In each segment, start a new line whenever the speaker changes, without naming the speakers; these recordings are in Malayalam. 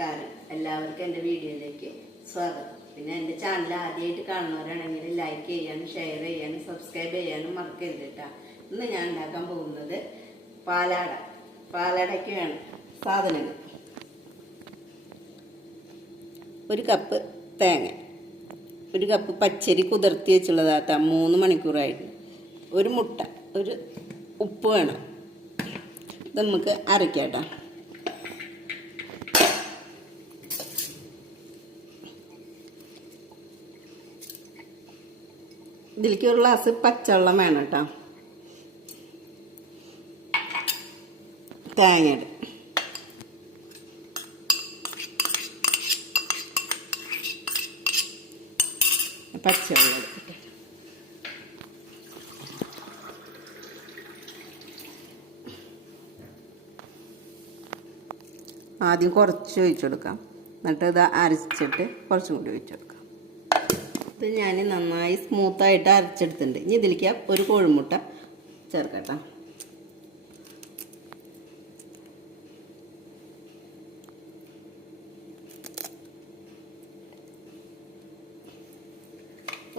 നമസ്കാരം. എല്ലാവർക്കും എന്റെ വീഡിയോയിലേക്ക് സ്വാഗതം. പിന്നെ എന്റെ ചാനൽ ആദ്യമായിട്ട് കാണുന്നവരാണെങ്കിൽ ലൈക്ക് ചെയ്യാനും ഷെയർ ചെയ്യാനും സബ്സ്ക്രൈബ് ചെയ്യാനും മറക്കരുത് കേട്ടോ ഇന്ന് ഞാൻ ഉണ്ടാക്കാൻ പോകുന്നത് പാലാട. പാലാടയ്ക്ക് വേണം സാധനങ്ങൾ. ഒരു കപ്പ് തേങ്ങ. ഒരു കപ്പ് പച്ചരി കുതിർത്തി വെച്ചുള്ളതാത്ത മൂന്ന് മണിക്കൂറായിട്ട്. ഒരു മുട്ട. ഒരു ഉപ്പ് വേണം. ഇത് നമുക്ക് അരയ്ക്കാട്ടോ. ഇതിലേക്ക് ഒരു ഗ്ലാസ് പച്ചവെള്ളം വേണം കേട്ടോ തേങ്ങയുടെ പച്ചവെള്ളം ആദ്യം കുറച്ച് ഒഴിച്ചു കൊടുക്കാം എന്നിട്ട് ഇത് അരച്ചിട്ട് കുറച്ചും കൂടി ഒഴിച്ചു കൊടുക്കാം ഇത് ഞാൻ നന്നായി സ്മൂത്തായിട്ട് അരച്ചെടുത്തിട്ടുണ്ട്. ഇനി ഇതിലേക്ക് ഒരു കോഴിമുട്ട ചേർക്കട്ടെ.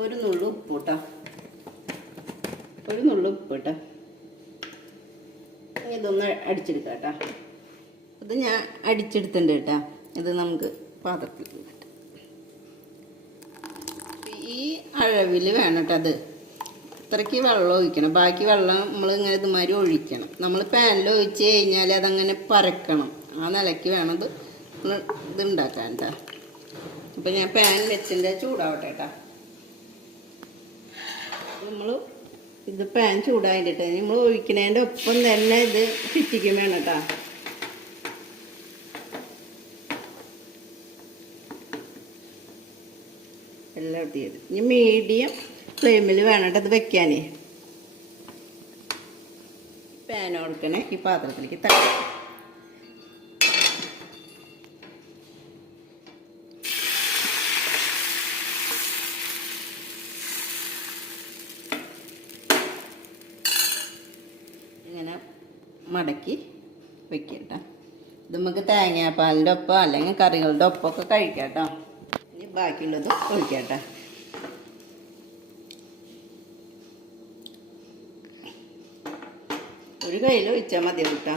ഒരു നുള്ളു ഉപ്പ് കേട്ടോ ഒരു നുള്ളു ഉപ്പ് കേട്ടോ ഇനി ഇതൊന്ന് അടിച്ചെടുക്കാം കേട്ടോ ഇത് ഞാൻ അടിച്ചെടുത്തിട്ടുണ്ട് കേട്ടോ. ഇത് നമുക്ക് പാത്രത്തിൽ അഴവിൽ വേണം കേട്ടോ അത്. ഇത്രയ്ക്ക് വെള്ളം ഒഴിക്കണം. ബാക്കി വെള്ളം നമ്മൾ ഇങ്ങനെ ഇതുമാതിരി ഒഴിക്കണം. നമ്മൾ പാനിൽ ഒഴിച്ച് കഴിഞ്ഞാൽ അതങ്ങനെ പരക്കണം. ആ നിലയ്ക്ക് വേണം ഇത് ഇത് ഉണ്ടാക്കാൻ കേട്ടോ അപ്പം ഞാൻ പാൻ വെച്ചിന്റെ ചൂടാവട്ടെ കേട്ടോ നമ്മൾ ഇത് പാൻ ചൂടായിട്ട് നമ്മൾ ഒഴിക്കണേന്റെ ഒപ്പം തന്നെ ഇത് ചുറ്റിക്കും വേണം കേട്ടോ എല്ലാം ചെയ്ത്. ഇനി മീഡിയം ഫ്ലെയിമിൽ വേണം വെക്കാനേ. പാൻ ഈ പാത്രത്തിലേക്ക് തട്ടി ഇങ്ങനെ മടക്കി വെക്കട്ടോ ഇത് നമുക്ക് തേങ്ങാപ്പാലിന്റെ ഒപ്പം അല്ലെങ്കിൽ കറികളുടെ ഒപ്പമൊക്കെ കഴിക്കാം കേട്ടോ. ബാക്കിയുള്ളത് ഒഴിക്കട്ടെ. ഒരു കയ്യിൽ ഒഴിച്ചാൽ മതി കേട്ടോ.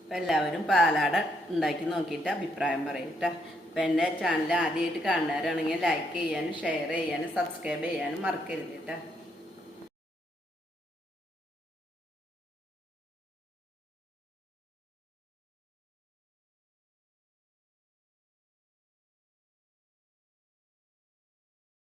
അപ്പം എല്ലാവരും പാലാട ഉണ്ടാക്കി നോക്കിയിട്ട് അഭിപ്രായം പറയട്ടെ അപ്പം എന്റെ ചാനൽ ആദ്യമായിട്ട് കാണുന്നവരാണെങ്കിൽ ലൈക്ക് ചെയ്യാനും ഷെയർ ചെയ്യാനും സബ്സ്ക്രൈബ് ചെയ്യാനും മറക്കരുത് കേട്ടോ